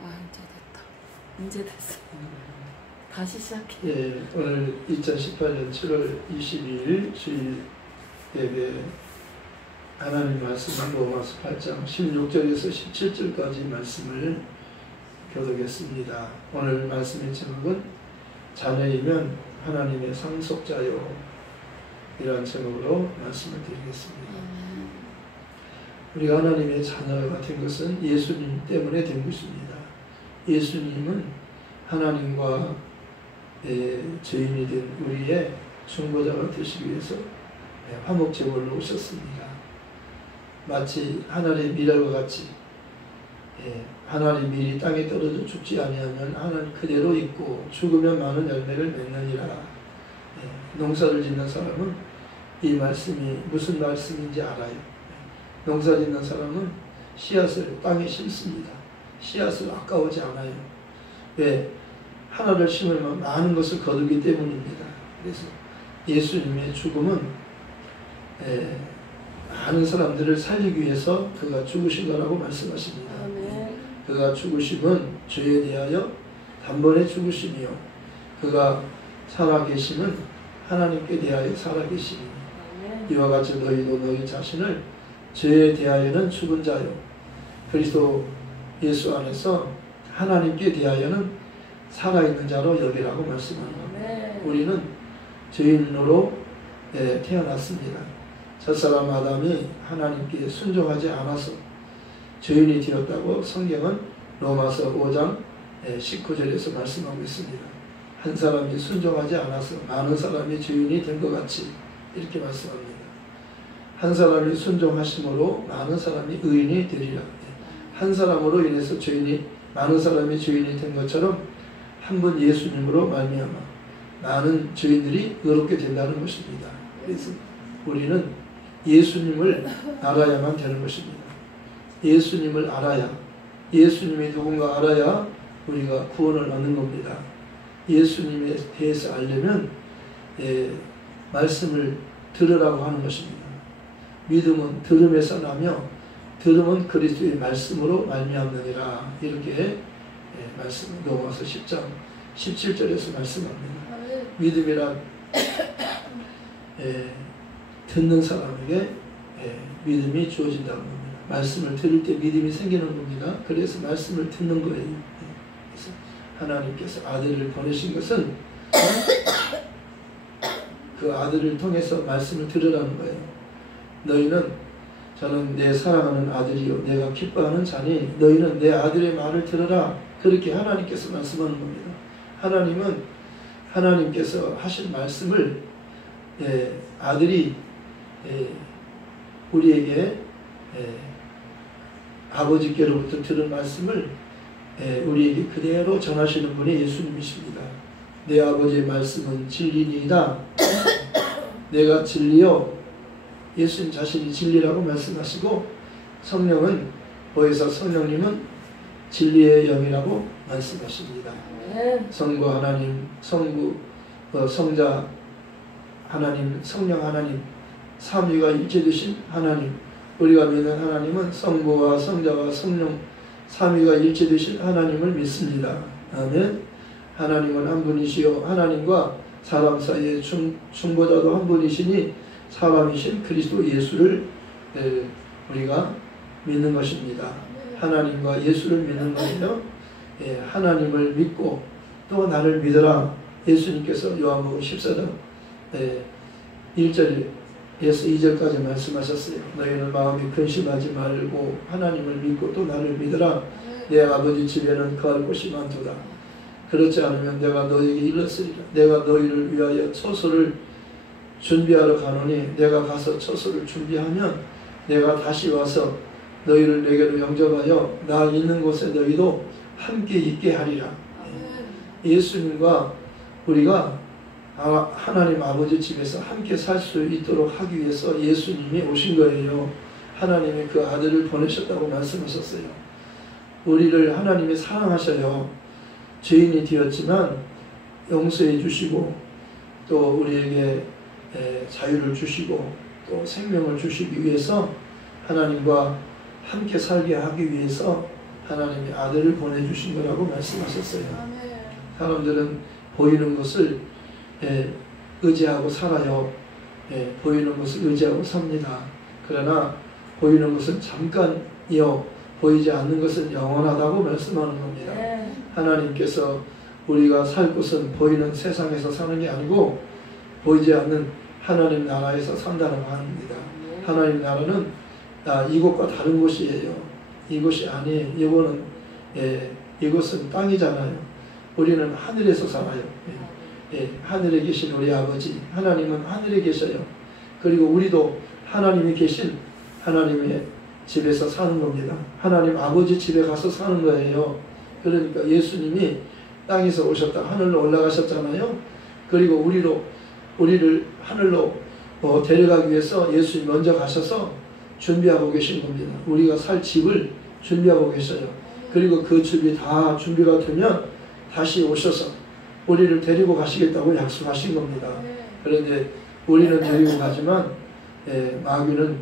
이제 됐다. 이제 됐어. 다시 시작해. 예, 오늘 2018년 7월 22일 주일 예배 하나님 말씀은 로마서 8장 16절에서 17절까지 말씀을 교독했습니다. 오늘 말씀의 제목은 자녀이면 하나님의 상속자요, 이런 제목으로 말씀을 드리겠습니다. 우리가 하나님의 자녀가 된 것은 예수님 때문에 된 것입니다. 예수님은 하나님과 죄인이 된 우리의 중보자가 되시기 위해서 화목제물로 오셨습니다. 마치 하늘의 미랄과 같이 하늘의 밀이 땅에 떨어져 죽지 아니하면 하늘 그대로 있고 죽으면 많은 열매를 맺느니라. 농사를 짓는 사람은 이 말씀이 무슨 말씀인지 알아요. 농사 짓는 사람은 씨앗을 땅에 심습니다. 씨앗을 아까워하지 않아요. 왜? 하나를 심으면 많은 것을 거두기 때문입니다. 그래서 예수님의 죽음은 많은 사람들을 살리기 위해서 그가 죽으신 거라고 말씀하십니다. 그가 죽으심은 죄에 대하여 단번에 죽으심이요, 그가 살아계심은 하나님께 대하여 살아계심이니, 이와 같이 너희도 너희 자신을 죄에 대하여는 죽은 자요, 그리스도 예수 안에서 하나님께 대하여는 살아있는 자로 여기라고 말씀합니다. 우리는 죄인으로 태어났습니다. 첫사람 아담이 하나님께 순종하지 않아서 죄인이 되었다고 성경은 로마서 5장 19절에서 말씀하고 있습니다. 한 사람이 순종하지 않아서 많은 사람이 죄인이 된 것 같이 이렇게 말씀합니다. 한 사람이 순종하심으로 많은 사람이 의인이 되리라. 한 사람으로 인해서 많은 사람이 죄인이 된 것처럼 한 분 예수님으로 말미암아 많은 죄인들이 의롭게 된다는 것입니다. 그래서 우리는 예수님을 알아야만 되는 것입니다. 예수님을 알아야, 예수님이 누군가 알아야 우리가 구원을 얻는 겁니다. 예수님에 대해서 알려면 말씀을 들으라고 하는 것입니다. 믿음은 들음에서 나며 들음은 그리스도의 말씀으로 말미암느니라. 이렇게 말씀 로마서 10장 17절에서 말씀합니다. 믿음이란 듣는 사람에게 믿음이 주어진다는 겁니다. 말씀을 들을 때 믿음이 생기는 겁니다. 그래서 말씀을 듣는 거예요. 그래서 하나님께서 아들을 보내신 것은 그 아들을 통해서 말씀을 들으라는 거예요. 너희는, 저는 내 사랑하는 아들이요 내가 기뻐하는 자니 너희는 내 아들의 말을 들으라. 그렇게 하나님께서 말씀하는 겁니다. 하나님은 하나님께서 하신 말씀을 아들이 우리에게 아버지께로부터 들은 말씀을 우리에게 그대로 전하시는 분이 예수님이십니다. 내 아버지의 말씀은 진리니이다. 내가 진리요, 예수님 자신이 진리라고 말씀하시고, 성령은 보혜사 성령님은 진리의 영이라고 말씀하십니다. 성부 하나님, 성자 하나님, 성령 하나님, 삼위가 일체되신 하나님, 우리가 믿는 하나님은 성부와 성자와 성령 삼위가 일체되신 하나님을 믿습니다. 아멘. 하나님은 한 분이시요 하나님과 사람 사이의 중보자도 한 분이시니 사람이신 그리스도 예수를 우리가 믿는 것입니다. 하나님과 예수를 믿는 거예요. 하나님을 믿고 또 나를 믿어라. 예수님께서 요한복음 14장 1절에서 2절까지 말씀하셨어요. 너희는 마음에 근심하지 말고 하나님을 믿고 또 나를 믿어라. 내 아버지 집에는 거할 곳이 많도다. 그렇지 않으면 내가 너희에게 일렀으리라. 내가 너희를 위하여 처소를 준비하러 가노니 내가 가서 처소를 준비하면 내가 다시 와서 너희를 내게로 영접하여 나 있는 곳에 너희도 함께 있게 하리라. 예수님과 우리가 하나님 아버지 집에서 함께 살 수 있도록 하기 위해서 예수님이 오신 거예요. 하나님이 그 아들을 보내셨다고 말씀하셨어요. 우리를 하나님이 사랑하셔요. 죄인이 되었지만 용서해 주시고 또 우리에게 자유를 주시고 또 생명을 주시기 위해서 하나님과 함께 살게 하기 위해서 하나님이 아들을 보내주신 거라고 말씀하셨어요. 사람들은 보이는 것을 의지하고 살아요. 보이는 것을 의지하고 삽니다. 그러나 보이는 것은 잠깐이요, 보이지 않는 것은 영원하다고 말씀하는 겁니다. 하나님께서 우리가 살 곳은 보이는 세상에서 사는 게 아니고 보이지 않는 하나님 나라에서 산다는 말입니다. 하나님 나라는 이곳과 다른 곳이에요. 이곳이 아니에요. 이곳은 땅이잖아요. 우리는 하늘에서 살아요. 하늘에 계신 우리 아버지 하나님은 하늘에 계셔요. 그리고 우리도 하나님이 계신 하나님의 집에서 사는 겁니다. 하나님 아버지 집에 가서 사는 거예요. 그러니까 예수님이 땅에서 오셨다 하늘로 올라가셨잖아요. 그리고 우리를 하늘로 데려가기 위해서 예수님이 먼저 가셔서 준비하고 계신 겁니다. 우리가 살 집을 준비하고 계셔요. 그리고 그 집이 다 준비가 되면 다시 오셔서 우리를 데리고 가시겠다고 약속하신 겁니다. 그런데 우리는 데리고 가지만 마귀는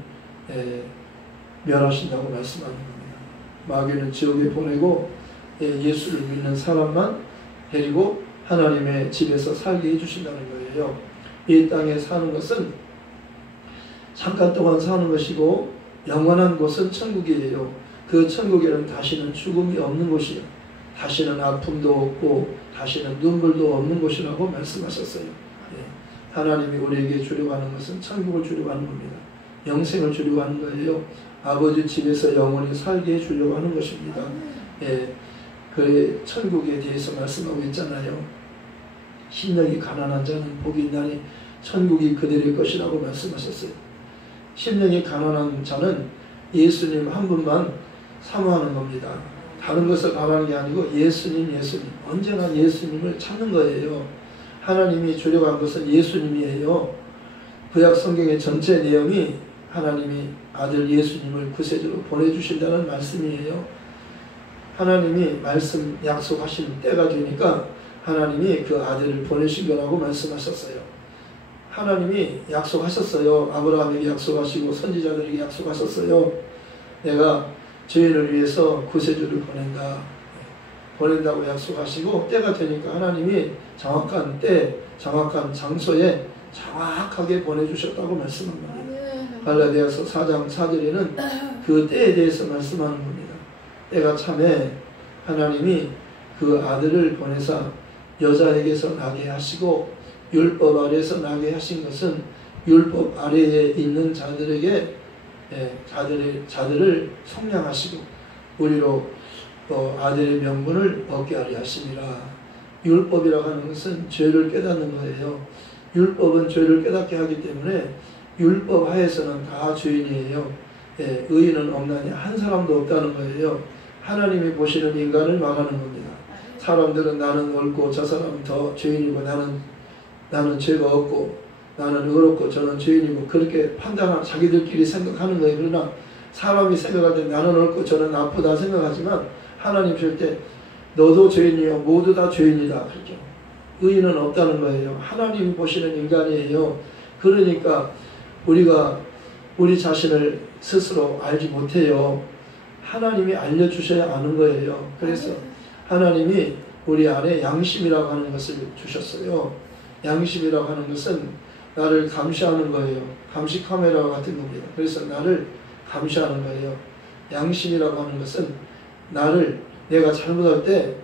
멸하신다고 말씀하는 겁니다. 마귀는 지옥에 보내고 예수를 믿는 사람만 데리고 하나님의 집에서 살게 해주신다는 거예요. 이 땅에 사는 것은 잠깐 동안 사는 것이고 영원한 곳은 천국이에요. 그 천국에는 다시는 죽음이 없는 곳이요, 다시는 아픔도 없고 다시는 눈물도 없는 곳이라고 말씀하셨어요. 하나님이 우리에게 주려고 하는 것은 천국을 주려고 하는 겁니다. 영생을 주려고 하는 거예요. 아버지 집에서 영원히 살게 해주려고 하는 것입니다. 그 천국에 대해서 말씀하고 있잖아요. 심령이 가난한 자는 복이 있나니 천국이 그들의 것이라고 말씀하셨어요. 심령이 가난한 자는 예수님 한 분만 사모하는 겁니다. 다른 것을 바라는 게 아니고 예수님 언제나 예수님을 찾는 거예요. 하나님이 주려고 한 것은 예수님이에요. 구약 성경의 전체 내용이 하나님이 아들 예수님을 구세주로 보내주신다는 말씀이에요. 하나님이 말씀 약속하신 때가 되니까 하나님이 그 아들을 보내신 거라고 말씀하셨어요. 하나님이 약속하셨어요. 아브라함에게 약속하시고 선지자들에게 약속하셨어요. 내가 죄인을 위해서 구세주를 보낸다고 약속하시고 때가 되니까 하나님이 정확한 때, 정확한 장소에 정확하게 보내주셨다고 말씀한 겁니다. 갈라디아서 4장 4절에는 그 때에 대해서 말씀하는 겁니다. 때가 참에 하나님이 그 아들을 보내사 여자에게서 나게 하시고 율법 아래에서 나게 하신 것은 율법 아래에 있는 자들에게 자들을 속량하시고 우리로 아들의 명분을 얻게 하려 하심이라. 율법이라고 하는 것은 죄를 깨닫는 거예요. 율법은 죄를 깨닫게 하기 때문에 율법 하에서는 다 죄인이에요. 의인은 없나니 한 사람도 없다는 거예요. 하나님이 보시는 인간을 말하는 겁니다. 사람들은 나는 옳고 저 사람은 더 죄인이고 나는 죄가 없고 나는 의롭고 저는 죄인이고 그렇게 판단하고 자기들끼리 생각하는 거예요. 그러나 사람이 생각할 때 나는 옳고 저는 나쁘다 생각하지만 하나님 볼 때 너도 죄인이요 모두 다 죄인이다. 그렇죠. 의인은 없다는 거예요. 하나님이 보시는 인간이에요. 그러니까 우리가 우리 자신을 스스로 알지 못해요. 하나님이 알려주셔야 아는 거예요. 그래서 하나님이 우리 안에 양심이라고 하는 것을 주셨어요. 양심이라고 하는 것은 나를 감시하는 거예요. 감시 카메라와 같은 겁니다. 그래서 나를 감시하는 거예요. 양심이라고 하는 것은 나를 내가 잘못할 때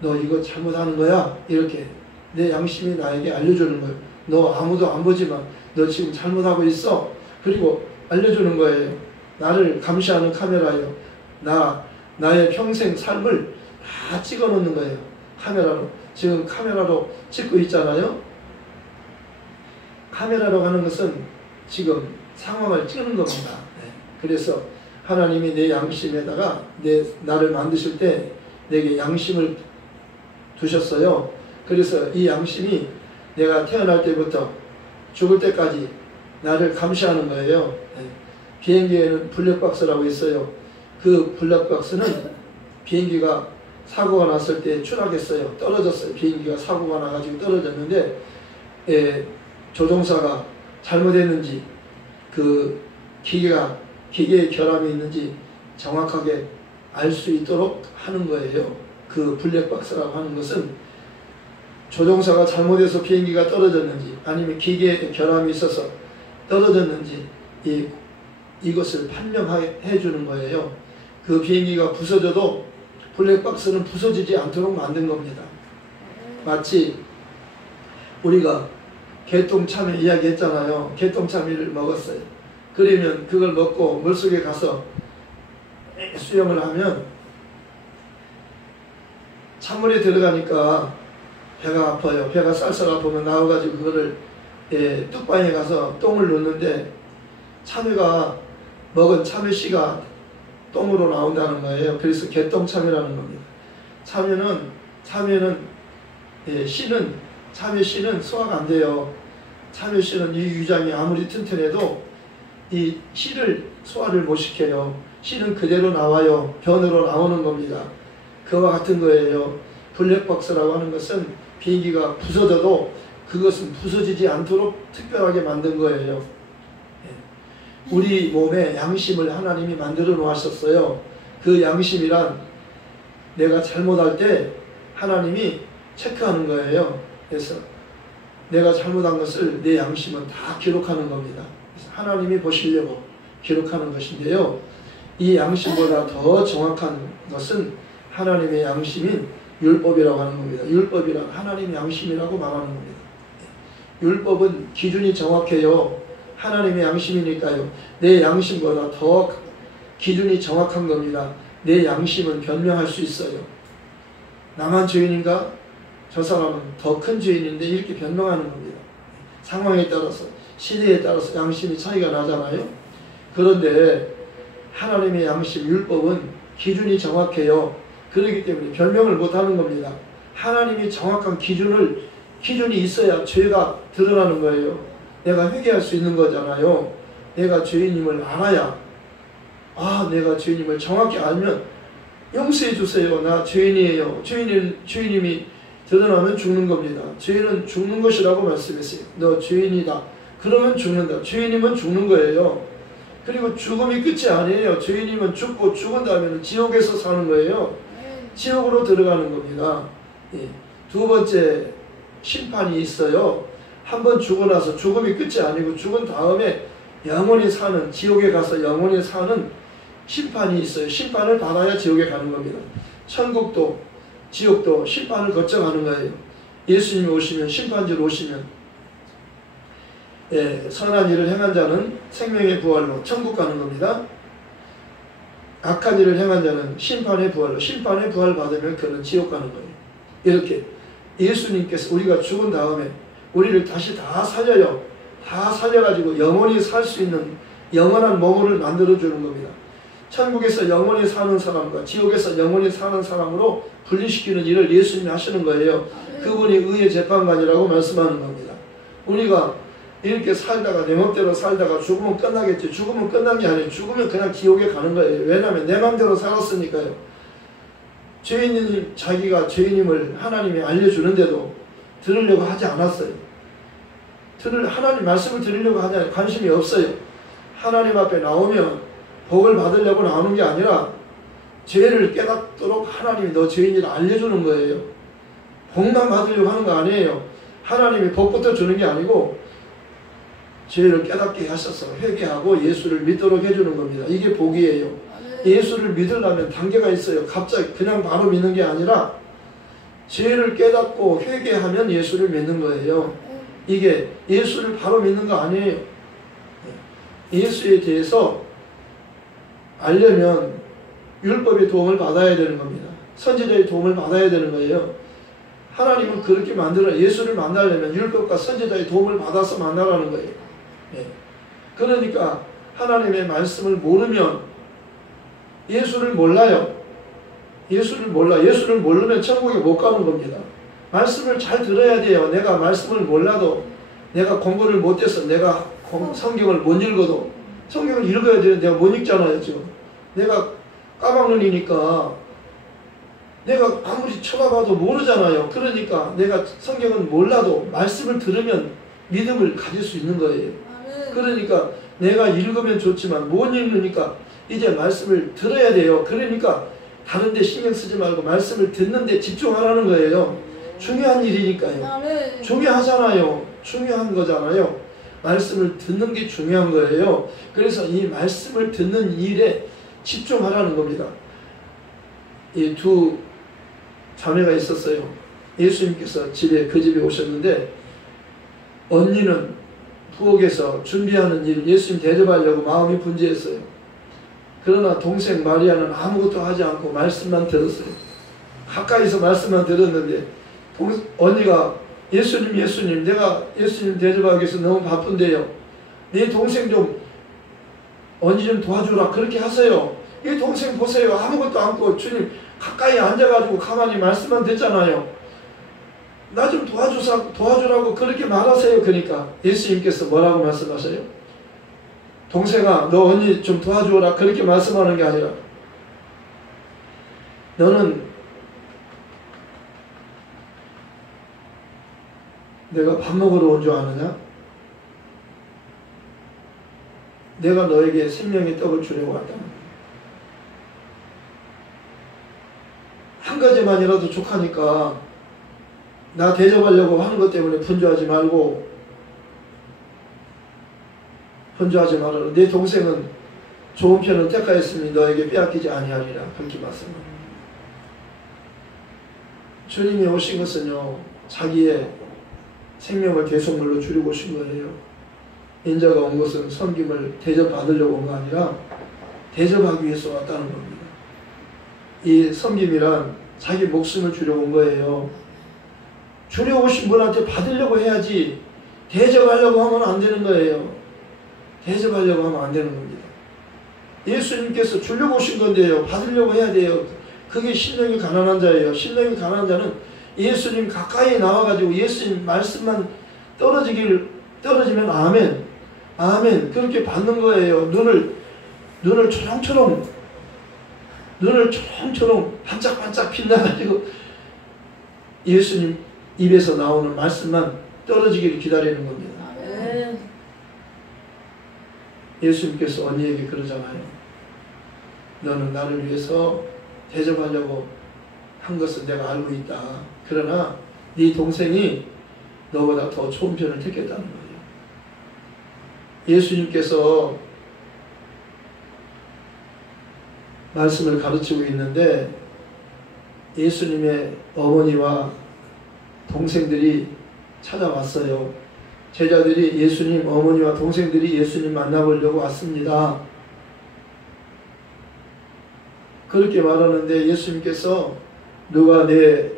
너 이거 잘못하는 거야 이렇게 내 양심이 나에게 알려주는 거예요. 너 아무도 안 보지만 너 지금 잘못하고 있어. 그리고 알려주는 거예요. 나를 감시하는 카메라예요. 나의 평생 삶을 다 찍어 놓는 거예요. 카메라로. 지금 카메라로 찍고 있잖아요. 카메라로 하는 것은 지금 상황을 찍는 겁니다. 그래서 하나님이 내 양심에다가 나를 만드실 때 내게 양심을 두셨어요. 그래서 이 양심이 내가 태어날 때부터 죽을 때까지 나를 감시하는 거예요. 비행기에는 블랙박스라고 있어요. 그 블랙박스는 비행기가 사고가 났을 때 추락했어요. 떨어졌어요. 비행기가 사고가 나가지고 떨어졌는데 조종사가 잘못했는지 그 기계에 결함이 있는지 정확하게 알 수 있도록 하는 거예요. 그 블랙박스라고 하는 것은 조종사가 잘못해서 비행기가 떨어졌는지 아니면 기계에 결함이 있어서 떨어졌는지 이것을 판명해 주는 거예요. 그 비행기가 부서져도 블랙박스는 부서지지 않도록 만든 겁니다. 마치 우리가 개똥참외 이야기했잖아요. 개똥참외를 먹었어요. 그러면 그걸 먹고 물속에 가서 수영을 하면 찬물에 들어가니까 배가 아파요. 배가 쌀쌀 아프면 나와가지고 그거를 뚝방에 가서 똥을 넣는데 참외가 먹은 참외씨가 똥으로 나온다는 거예요. 그래서 개똥참외라는 겁니다. 참외는 참외씨는 소화가 안 돼요. 참외씨는 이 유장이 아무리 튼튼해도 이 씨를 소화를 못 시켜요. 씨는 그대로 나와요. 변으로 나오는 겁니다. 그와 같은 거예요. 블랙박스라고 하는 것은 비행기가 부서져도 그것은 부서지지 않도록 특별하게 만든 거예요. 우리 몸에 양심을 하나님이 만들어 놓으셨어요. 그 양심이란 내가 잘못할 때 하나님이 체크하는 거예요. 그래서 내가 잘못한 것을 내 양심은 다 기록하는 겁니다. 그래서 하나님이 보시려고 기록하는 것인데요. 이 양심보다 더 정확한 것은 하나님의 양심인 율법이라고 하는 겁니다. 율법이란 하나님의 양심이라고 말하는 겁니다. 율법은 기준이 정확해요. 하나님의 양심이니까요. 내 양심보다 더 기준이 정확한 겁니다. 내 양심은 변명할 수 있어요. 나만 죄인인가? 저 사람은 더 큰 죄인인데 이렇게 변명하는 겁니다. 상황에 따라서 시대에 따라서 양심이 차이가 나잖아요. 그런데 하나님의 양심 율법은 기준이 정확해요. 그렇기 때문에 변명을 못하는 겁니다. 하나님이 정확한 기준이 있어야 죄가 드러나는 거예요. 내가 회개할 수 있는 거잖아요. 내가 죄인임을 알아야 내가 죄인임을 정확히 알면 용서해 주세요. 나 죄인이에요. 죄인임이 드러나면 죽는 겁니다. 죄인은 죽는 것이라고 말씀했어요. 너 죄인이다. 그러면 죽는다. 죄인이면 죽는 거예요. 그리고 죽음이 끝이 아니에요. 죄인이면 죽고 죽은 다음에는 지옥에서 사는 거예요. 지옥으로 들어가는 겁니다. 두 번째 심판이 있어요. 한번 죽고 나서 죽음이 끝이 아니고 죽은 다음에 영원히 사는, 지옥에 가서 영원히 사는 심판이 있어요. 심판을 받아야 지옥에 가는 겁니다. 천국도 지옥도 심판을 거쳐가는 거예요. 예수님이 오시면, 심판주로 오시면 선한 일을 행한 자는 생명의 부활로 천국 가는 겁니다. 악한 일을 행한 자는 심판의 부활로, 심판의 부활 받으면 그는 지옥 가는 거예요. 이렇게 예수님께서 우리가 죽은 다음에 우리를 다시 다 살려요. 다 살려가지고 영원히 살 수 있는 영원한 몸을 만들어주는 겁니다. 천국에서 영원히 사는 사람과 지옥에서 영원히 사는 사람으로 분리시키는 일을 예수님이 하시는 거예요. 그분이 의의 재판관이라고 말씀하는 겁니다. 우리가 이렇게 살다가 내 멋대로 살다가 죽으면 끝나겠지. 죽으면 끝난 게 아니에요. 죽으면 그냥 지옥에 가는 거예요. 왜냐하면 내 맘대로 살았으니까요. 죄인인 자기가 죄인임을 하나님이 알려주는데도 들으려고 하지 않았어요. 하나님 말씀을 들으려고 하지 관심이 없어요. 하나님 앞에 나오면 복을 받으려고 나오는 게 아니라 죄를 깨닫도록 하나님이 너 죄인이라 알려주는 거예요. 복만 받으려고 하는 거 아니에요. 하나님이 복부터 주는 게 아니고 죄를 깨닫게 하셔서 회개하고 예수를 믿도록 해주는 겁니다. 이게 복이에요. 예수를 믿으려면 단계가 있어요. 갑자기 그냥 바로 믿는 게 아니라 죄를 깨닫고 회개하면 예수를 믿는 거예요. 이게 예수를 바로 믿는 거 아니에요. 예수에 대해서 알려면 율법의 도움을 받아야 되는 겁니다. 선지자의 도움을 받아야 되는 거예요. 하나님은 그렇게 예수를 만나려면 율법과 선지자의 도움을 받아서 만나라는 거예요. 그러니까 하나님의 말씀을 모르면 예수를 몰라요. 예수를 모르면 천국에 못 가는 겁니다. 말씀을 잘 들어야 돼요. 내가 말씀을 몰라도, 내가 공부를 못해서 내가 성경을 못 읽어도, 성경을 읽어야 되는데 내가 못 읽잖아요. 지금 내가 까막눈이니까 내가 아무리 쳐다봐도 모르잖아요. 그러니까 내가 성경은 몰라도 말씀을 들으면 믿음을 가질 수 있는 거예요. 그러니까 내가 읽으면 좋지만 못 읽으니까 이제 말씀을 들어야 돼요. 그러니까 다른 데 신경 쓰지 말고 말씀을 듣는 데 집중하라는 거예요. 중요한 일이니까요. 중요하잖아요. 중요한 거잖아요. 말씀을 듣는 게 중요한 거예요. 그래서 이 말씀을 듣는 일에 집중하라는 겁니다. 이 두 자매가 있었어요. 예수님께서 그 집에 오셨는데 언니는 부엌에서 준비하는 일 예수님 대접하려고 마음이 분주했어요. 그러나 동생 마리아는 아무것도 하지 않고 말씀만 들었어요. 가까이서 말씀만 들었는데 언니가 예수님 내가 예수님 대접하기 위해서 너무 바쁜데요. 내 동생 좀 언니 좀 도와주라 그렇게 하세요. 이 동생 보세요. 아무것도 않고 주님 가까이 앉아가지고 가만히 말씀만 듣잖아요. 나 좀 도와주라고 그렇게 말하세요. 그러니까 예수님께서 뭐라고 말씀하세요? 동생아 너 언니 좀 도와주라 그렇게 말씀하는 게 아니라 너는 내가 밥 먹으러 온 줄 아느냐? 내가 너에게 생명의 떡을 주려고 왔다. 한 가지만이라도 족하니까 나 대접하려고 하는 것 때문에 분주하지 말라. 내 동생은 좋은 편을 택하였으니 너에게 빼앗기지 아니하리라. 그렇게 말씀합니다. 주님이 오신 것은요 자기의 생명을 대속물로 주려고 오신 거예요. 인자가 온 것은 섬김을 대접받으려고 온 거 아니라 대접하기 위해서 왔다는 겁니다. 이 섬김이란 자기 목숨을 주려고 온 거예요. 주려고 오신 분한테 받으려고 해야지 대접하려고 하면 안 되는 거예요. 대접하려고 하면 안 되는 겁니다. 예수님께서 주려고 오신 건데요. 받으려고 해야 돼요. 그게 신령이 가난한 자예요. 신령이 가난한 자는 예수님 가까이 나와가지고 예수님 말씀만 떨어지면 아멘 그렇게 받는 거예요. 눈을 초롱초롱 반짝반짝 빛나가지고 예수님 입에서 나오는 말씀만 떨어지기를 기다리는 겁니다. 예수님께서 언니에게 그러잖아요. 너는 나를 위해서 대접하려고 한 것은 내가 알고 있다. 그러나 네 동생이 너보다 더 좋은 편을 택했다는 거예요. 예수님께서 말씀을 가르치고 있는데 예수님의 어머니와 동생들이 찾아왔어요. 제자들이 예수님 어머니와 동생들이 예수님 만나보려고 왔습니다. 그렇게 말하는데 예수님께서 누가 내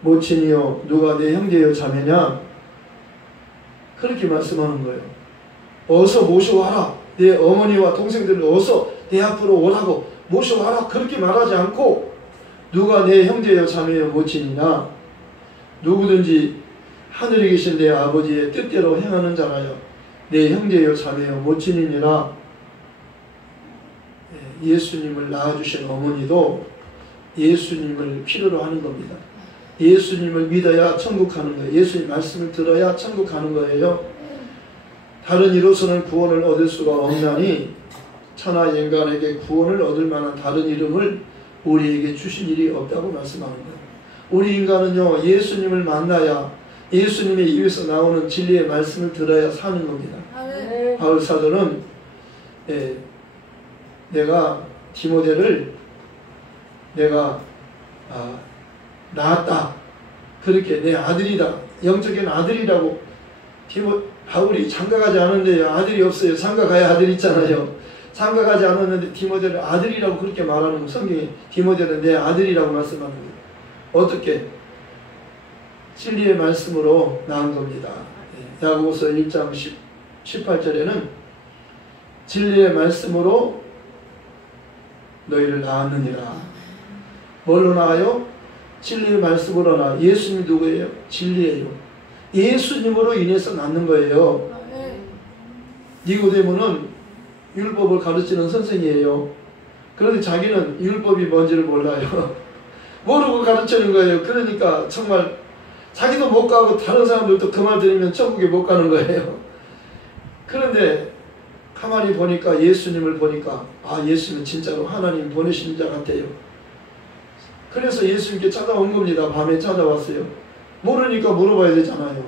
모친이요 누가 내 형제요 자매냐 그렇게 말씀하는 거예요. 어서 모셔와라. 내 어머니와 동생들을 어서 내 앞으로 오라고 모셔와라. 그렇게 말하지 않고 누가 내 형제요 자매요 모친이나 누구든지 하늘에 계신 내 아버지의 뜻대로 행하는 자라요 내 형제요 자매요 모친이니라. 예수님을 낳아주신 어머니도 예수님을 필요로 하는 겁니다. 예수님을 믿어야 천국 가는 거예요. 예수님 말씀을 들어야 천국 가는 거예요. 다른 이로서는 구원을 얻을 수가 없나니 천하 인간에게 구원을 얻을 만한 다른 이름을 우리에게 주신 일이 없다고 말씀하는 거예요. 우리 인간은요 예수님을 만나야 예수님의 입에서 나오는 진리의 말씀을 들어야 사는 겁니다. 바울 사도는 내가 디모데를 내가 낳았다. 그렇게 내 아들이다. 영적인 아들이라고 바울이 장가가지 않았는데 아들이 없어요. 장가가야 아들 있잖아요. 장가가지 않았는데 디모데를 아들이라고 그렇게 말하는 거 성경에 디모데는 내 아들이라고 말씀하는 거예요. 어떻게? 진리의 말씀으로 낳은 겁니다. 야고보서 1장 18절에는 진리의 말씀으로 너희를 낳았느니라. 뭘로 낳아요? 진리의 말씀으로 낳아. 예수님이 누구예요? 진리예요. 예수님으로 인해서 낳는 거예요. 니고데모는 율법을 가르치는 선생이에요. 그런데 자기는 율법이 뭔지를 몰라요. 모르고 가르치는 거예요. 그러니까 정말 자기도 못 가고 다른 사람들도 그 말 들으면 천국에 못 가는 거예요. 그런데 가만히 보니까 예수님을 보니까 예수님은 진짜로 하나님 보내신 자 같아요. 그래서 예수님께 찾아온 겁니다. 밤에 찾아왔어요. 모르니까 물어봐야 되잖아요.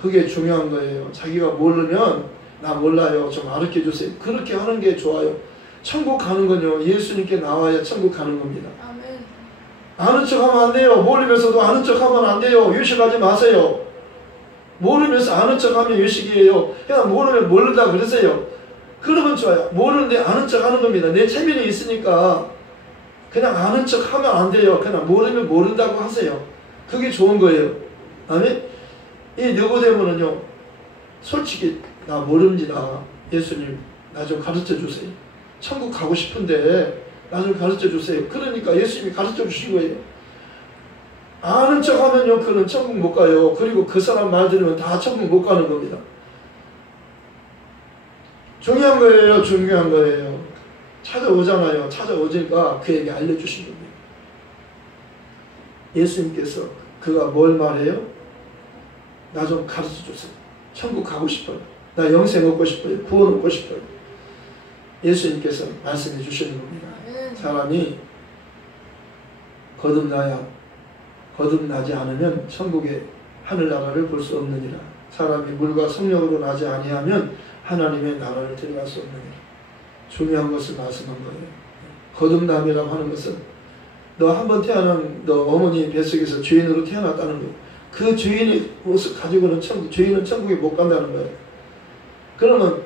그게 중요한 거예요. 자기가 모르면 나 몰라요. 좀 가르쳐 주세요. 그렇게 하는 게 좋아요. 천국 가는 건요. 예수님께 나와야 천국 가는 겁니다. 아멘. 아는 척하면 안 돼요. 모르면서도 아는 척하면 안 돼요. 유식하지 마세요. 모르면서 아는 척하면 유식이에요. 그냥 모르면 모른다 그러세요. 그러면 좋아요. 모르는데 아는 척하는 겁니다. 내 체면이 있으니까 그냥 아는 척하면 안 돼요. 그냥 모르면 모른다고 하세요. 그게 좋은 거예요. 아멘. 이 느고데모는요. 솔직히 나 모릅니다. 예수님 나 좀 가르쳐 주세요. 천국 가고 싶은데 나 좀 가르쳐 주세요. 그러니까 예수님이 가르쳐 주신 거예요. 아는 척 하면요, 그는 천국 못 가요. 그리고 그 사람 말 들으면 다 천국 못 가는 겁니다. 중요한 거예요, 중요한 거예요. 찾아오잖아요. 찾아오니까 그에게 알려주신 겁니다. 예수님께서 그가 뭘 말해요? 나 좀 가르쳐 주세요. 천국 가고 싶어요. 나 영생 얻고 싶어요. 구원 얻고 싶어요. 예수님께서 말씀해 주시는 겁니다. 사람이 거듭나지 않으면 천국의 하늘나라를 볼 수 없느니라. 사람이 물과 성령으로 나지 아니하면 하나님의 나라를 들어갈 수 없느니라. 중요한 것을 말씀한 거예요. 거듭남이라고 하는 것은 너 한 번 태어난 너 어머니 뱃속에서 죄인으로 태어났다는 거예요. 그 죄인의 모습 가지고는 죄인은 천국에 못 간다는 거예요. 그러면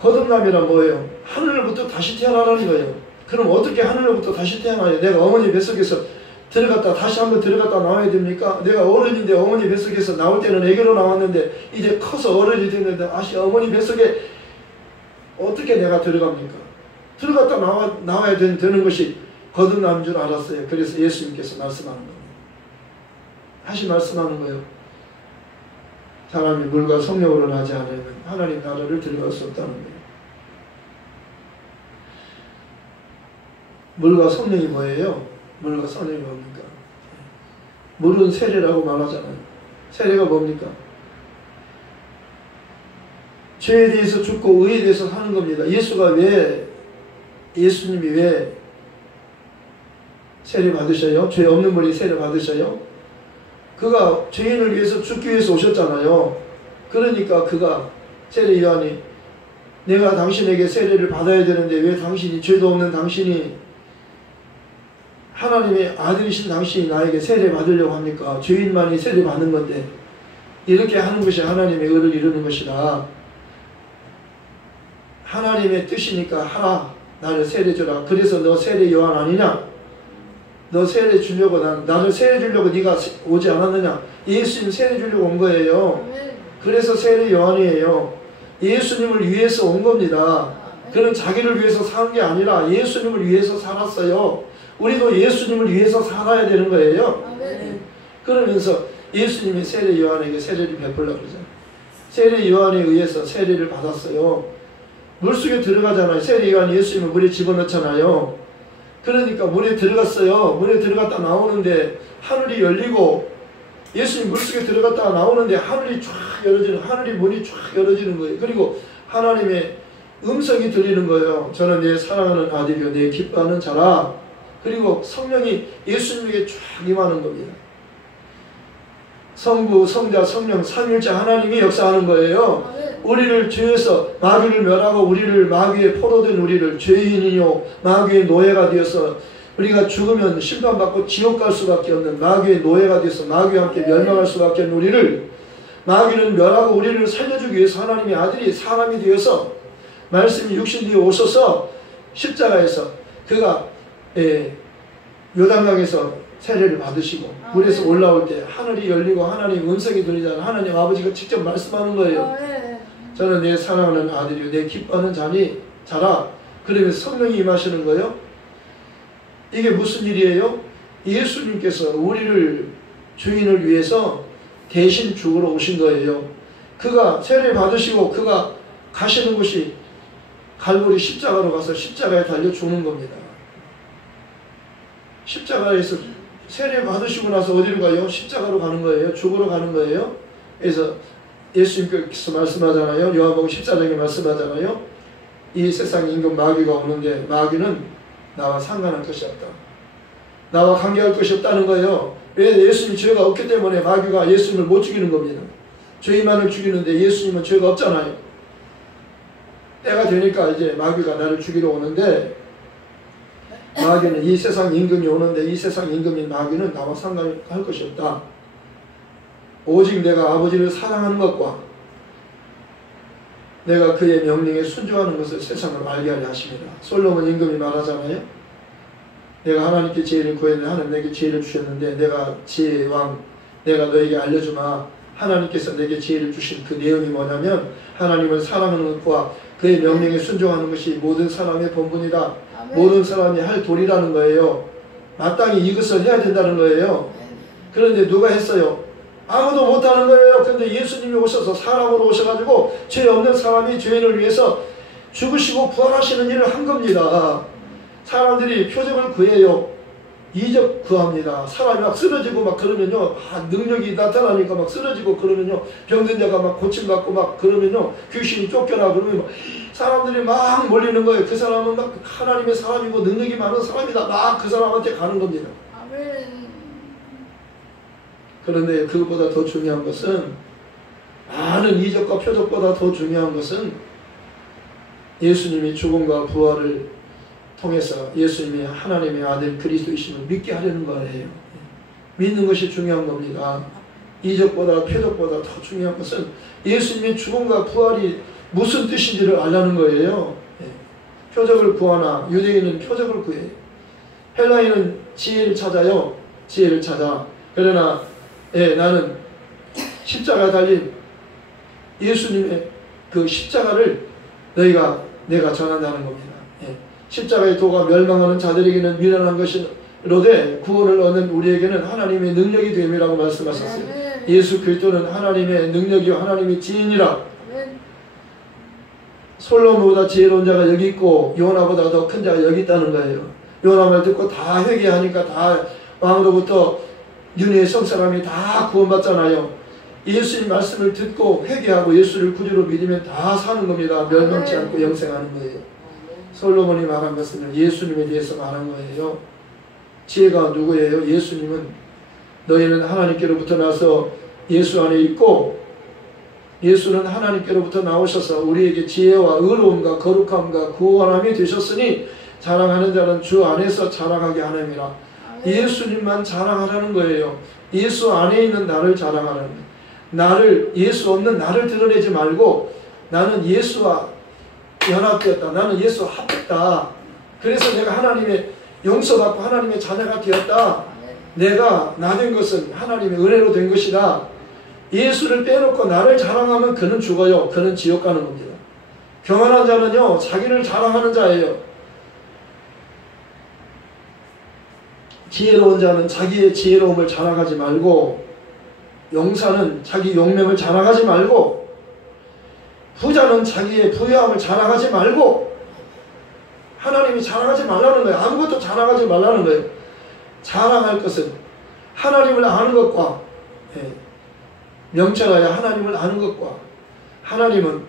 거듭남이란 뭐예요? 하늘로부터 다시 태어나라는 거예요. 그럼 어떻게 하늘로부터 다시 태어나요? 내가 어머니 뱃속에서 들어갔다 다시 한번 들어갔다 나와야 됩니까? 내가 어른인데 어머니 뱃속에서 나올 때는 애교로 나왔는데 이제 커서 어른이 됐는데 다시 어머니 뱃속에 어떻게 내가 들어갑니까? 들어갔다 나와야 되는 것이 거듭남인 줄 알았어요. 그래서 예수님께서 말씀하는 겁니다. 다시 말씀하는 거예요. 사람이 물과 성령으로 나지 않으면 하나님 나라를 들어갈 수 없다는 거예요. 물과 성령이 뭐예요? 물과 성령이 뭡니까? 물은 세례라고 말하잖아요. 세례가 뭡니까? 죄에 대해서 죽고 의에 대해서 사는 겁니다. 예수님이 왜 세례 받으셔요? 죄 없는 분이 세례 받으셔요? 그가 죄인을 위해서 죽기 위해서 오셨잖아요. 그러니까 그가 세례 요한이 내가 당신에게 세례를 받아야 되는데 왜 당신이 죄도 없는 당신이 하나님의 아들이신 당신이 나에게 세례 받으려고 합니까? 죄인만이 세례 받는 건데 이렇게 하는 것이 하나님의 의를 이루는 것이라 하나님의 뜻이니까 하라. 나를 세례 주라. 그래서 너 세례 요한 아니냐? 너 세례 주려고 나를 세례 주려고 네가 오지 않았느냐? 예수님 세례 주려고 온 거예요. 그래서 세례 요한이에요. 예수님을 위해서 온 겁니다. 그는 자기를 위해서 사는 게 아니라 예수님을 위해서 살았어요. 우리도 예수님을 위해서 살아야 되는 거예요. 그러면서 예수님이 세례 요한에게 세례를 베풀려고 그러잖아요. 세례 요한에 의해서 세례를 받았어요. 물속에 들어가잖아요. 세례 요한이 예수님을 물에 집어넣잖아요. 그러니까 물에 들어갔어요. 물에 들어갔다 나오는데 하늘이 열리고 예수님 물속에 들어갔다가 나오는데 하늘이 쫙 열어지는 하늘이 문이 쫙 열어지는 거예요. 그리고 하나님의 음성이 들리는 거예요. 저는 내 사랑하는 아들이요 내 기뻐하는 자라. 그리고 성령이 예수님에게 쫙 임하는 겁니다. 성부, 성자, 성령, 삼위일체 하나님이 역사하는 거예요. 우리를 죄에서 마귀를 멸하고 우리를 마귀에 포로된 우리를 죄인이요 마귀의 노예가 되어서 우리가 죽으면 심판받고 지옥 갈 수밖에 없는 마귀의 노예가 되어서 마귀와 함께 멸망할 수밖에 없는 우리를 마귀는 멸하고 우리를 살려주기 위해서 하나님의 아들이 사람이 되어서 말씀이 육신되어 오셔서 십자가에서 그가 요단강에서 세례를 받으시고 물에서 올라올 때 하늘이 열리고 하나님 음성이 들리잖아요. 하나님 아버지가 직접 말씀하는 거예요. 저는 내 사랑하는 아들이요 내 기뻐하는 자라. 그러면서 성령이 임하시는 거예요. 이게 무슨 일이에요? 예수님께서 우리를 주인을 위해서 대신 죽으러 오신 거예요. 그가 세례 받으시고 그가 가시는 곳이 갈보리 십자가로 가서 십자가에 달려 죽는 겁니다. 십자가에서 세례 받으시고 나서 어디로 가요? 십자가로 가는 거예요. 죽으러 가는 거예요. 그래서 예수님께서 말씀하잖아요. 요한복음 14장에 말씀하잖아요. 이 세상에 임금 마귀가 오는데 마귀는 나와 상관할 것이 없다. 나와 관계할 것이 없다는 거예요. 왜? 예수님 죄가 없기 때문에 마귀가 예수님을 못 죽이는 겁니다. 죄인만을 죽이는데 예수님은 죄가 없잖아요. 때가 되니까 이제 마귀가 나를 죽이러 오는데, 마귀는 이 세상 임금이 오는데 이 세상 임금인 마귀는 나와 상관할 것이 없다. 오직 내가 아버지를 사랑하는 것과 내가 그의 명령에 순종하는 것을 세상을 알게 하려 하십니다. 솔로몬 임금이 말하잖아요. 내가 하나님께 지혜를 구했는데 하나님 내게 지혜를 주셨는데 내가 지혜의 왕, 내가 너에게 알려주마. 하나님께서 내게 지혜를 주신 그 내용이 뭐냐면 하나님을 사랑하는 것과 그의 명령에 순종하는 것이 모든 사람의 본분이다. 모든 사람이 할 도리라는 거예요. 마땅히 이것을 해야 된다는 거예요. 그런데 누가 했어요? 아무도 못하는 거예요. 그런데 예수님이 오셔서 사람으로 오셔가지고 죄 없는 사람이 죄인을 위해서 죽으시고 부활하시는 일을 한 겁니다. 사람들이 표적을 구해요. 이적 구합니다. 사람이 막 쓰러지고 막 그러면요, 능력이 나타나니까 막 쓰러지고 그러면요, 병든 자가 막 고침받고 막 그러면요, 귀신이 쫓겨나 그러면 막 사람들이 막 몰리는 거예요. 그 사람은 막 하나님의 사람이고 능력이 많은 사람이다. 막 그 사람한테 가는 겁니다. 아멘. 그런데 그것보다 더 중요한 것은, 많은 이적과 표적보다 더 중요한 것은 예수님이 죽음과 부활을 통해서 예수님이 하나님의 아들 그리스도이심을 믿게 하려는 거예요. 믿는 것이 중요한 겁니다. 이적보다 표적보다 더 중요한 것은 예수님의 죽음과 부활이 무슨 뜻인지를 알라는 거예요. 표적을 구하나 유대인은 표적을 구해요. 헬라인은 지혜를 찾아요. 지혜를 찾아. 그러나 나는 십자가 달린 예수님의 그 십자가를 내가 전한다는 겁니다. 십자가의 도가 멸망하는 자들에게는 미련한 것이로되 구원을 얻는 우리에게는 하나님의 능력이 됨이라고 말씀하셨어요. 예수 그리스도는 하나님의 능력이요 하나님의 지혜니라. 솔로몬보다 지혜로운 자가 여기 있고 요나보다 더 큰 자가 여기 있다는 거예요. 요나 말 듣고 다 회개하니까 다 왕으로부터 윤회의 성사람이 다 구원받잖아요. 예수님 말씀을 듣고 회개하고 예수를 구주로 믿으면 다 사는 겁니다. 멸망치 않고 영생하는 거예요. 솔로몬이 말한 것은 예수님에 대해서 말한 거예요. 지혜가 누구예요? 예수님은 너희는 하나님께로부터 나서 예수 안에 있고 예수는 하나님께로부터 나오셔서 우리에게 지혜와 의로움과 거룩함과 구원함이 되셨으니 자랑하는 자는 주 안에서 자랑하게 하느니라. 예수님만 자랑하라는 거예요. 예수 안에 있는 나를 자랑하라는 거예요. 예수 없는 나를 드러내지 말고 나는 예수와 연합되었다. 나는 예수와 합했다. 그래서 내가 하나님의 용서받고 하나님의 자녀가 되었다. 내가 나 된 것은 하나님의 은혜로 된 것이다. 예수를 빼놓고 나를 자랑하면 그는 죽어요. 그는 지옥 가는 겁니다. 교만한 자는요, 자기를 자랑하는 자예요. 지혜로운 자는 자기의 지혜로움을 자랑하지 말고, 용사는 자기 용맹을 자랑하지 말고, 부자는 자기의 부유함을 자랑하지 말고, 하나님이 자랑하지 말라는 거예요. 아무것도 자랑하지 말라는 거예요. 자랑할 것은 하나님을 아는 것과 명철하여 하나님을 아는 것과, 하나님은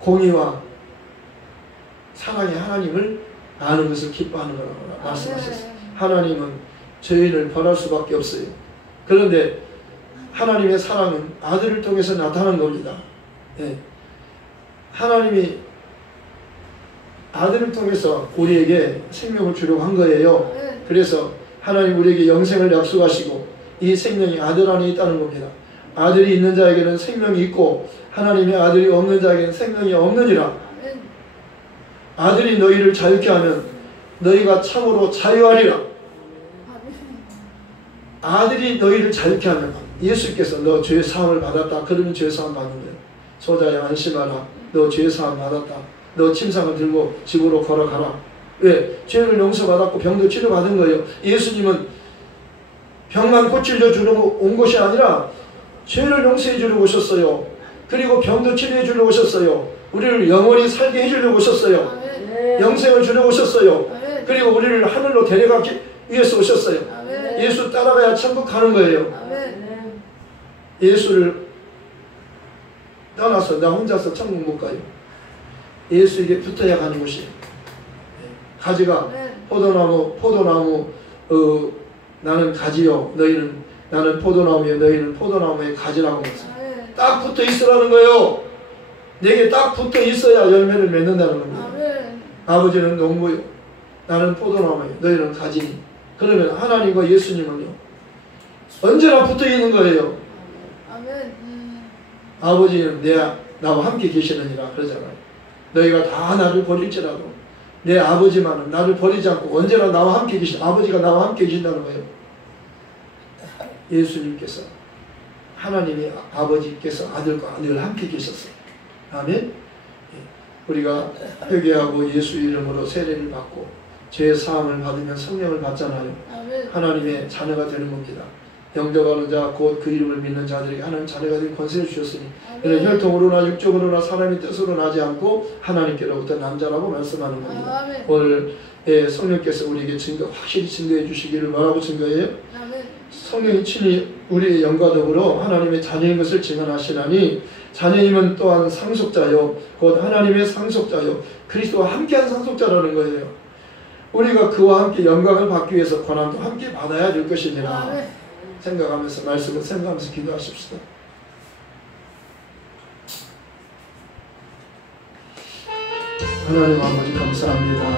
공의와 사랑의 하나님을 아는 것을 기뻐하는 거라고 말씀하셨어요. 하나님은 죄인을 벌할 수밖에 없어요. 그런데 하나님의 사랑은 아들을 통해서 나타난 겁니다. 하나님이 아들을 통해서 우리에게 생명을 주려고 한 거예요. 그래서 하나님 우리에게 영생을 약속하시고 이 생명이 아들 안에 있다는 겁니다. 아들이 있는 자에게는 생명이 있고 하나님의 아들이 없는 자에게는 생명이 없느니라. 아들이 너희를 자유케 하면 너희가 참으로 자유하리라. 아들이 너희를 자유케 하면, 예수께서 너 죄 사함을 받았다. 그러면 죄 사함 받는 거예요. 소자야 안심하라. 너 죄 사함 받았다. 너 침상을 들고 집으로 걸어가라. 왜? 죄를 용서받았고 병도 치료받은 거예요. 예수님은 병만 고치려 주려고 온 것이 아니라 죄를 용서해 주려고 오셨어요. 그리고 병도 치료해 주려고 오셨어요. 우리를 영원히 살게 해주려고 오셨어요. 영생을 주려고 오셨어요. 그리고 우리를 하늘로 데려가기 위해서 오셨어요. 예수 따라가야 천국 가는 거예요. 예수를 떠나서 나 혼자서 천국 못 가요. 예수에게 붙어야 가는 것이, 가지가 포도나무 나는 가지요 나는 포도나무요 너희는 포도나무의 가지라고 했어요. 딱 붙어 있으라는 거예요. 내게 딱 붙어 있어야 열매를 맺는다는 겁니다. 아버지는 농부요 나는 포도나무요 너희는 가지니. 그러면 하나님과 예수님은요 언제나 붙어 있는 거예요. 아버지는 나와 함께 계시느니라 그러잖아요. 너희가 다 나를 버릴지라도 내 아버지만은 나를 버리지 않고 언제나 나와 함께 계신 아버지가 나와 함께 계신다는 거예요. 예수님께서 하나님의 아버지께서 아들과 늘 함께 계셨어요. 아멘. 우리가 회개하고 예수 이름으로 세례를 받고 죄 사함을 받으면 성령을 받잖아요. 하나님의 자녀가 되는 겁니다. 영접하는 자 곧 그 이름을 믿는 자들에게 하나님 자녀가 된 권세를 주셨으니 이는 혈통으로나 육적으로나 사람의 뜻으로 나지 않고 하나님께로부터 남자라고 말씀하는 겁니다. 오늘 성령께서 우리에게 확실히 증거해 주시기를 뭐라고 증거해요? 성령이 친히 우리의 영과 더불어 하나님의 자녀인 것을 증언하시나니 자녀임은 또한 상속자요 곧 하나님의 상속자요 그리스도와 함께한 상속자라는 거예요. 우리가 그와 함께 영광을 받기 위해서 고난도 함께 받아야 될 것이니라 생각하면서 말씀을 생각하면서 기도하십시다. 하나님 아버지 감사합니다.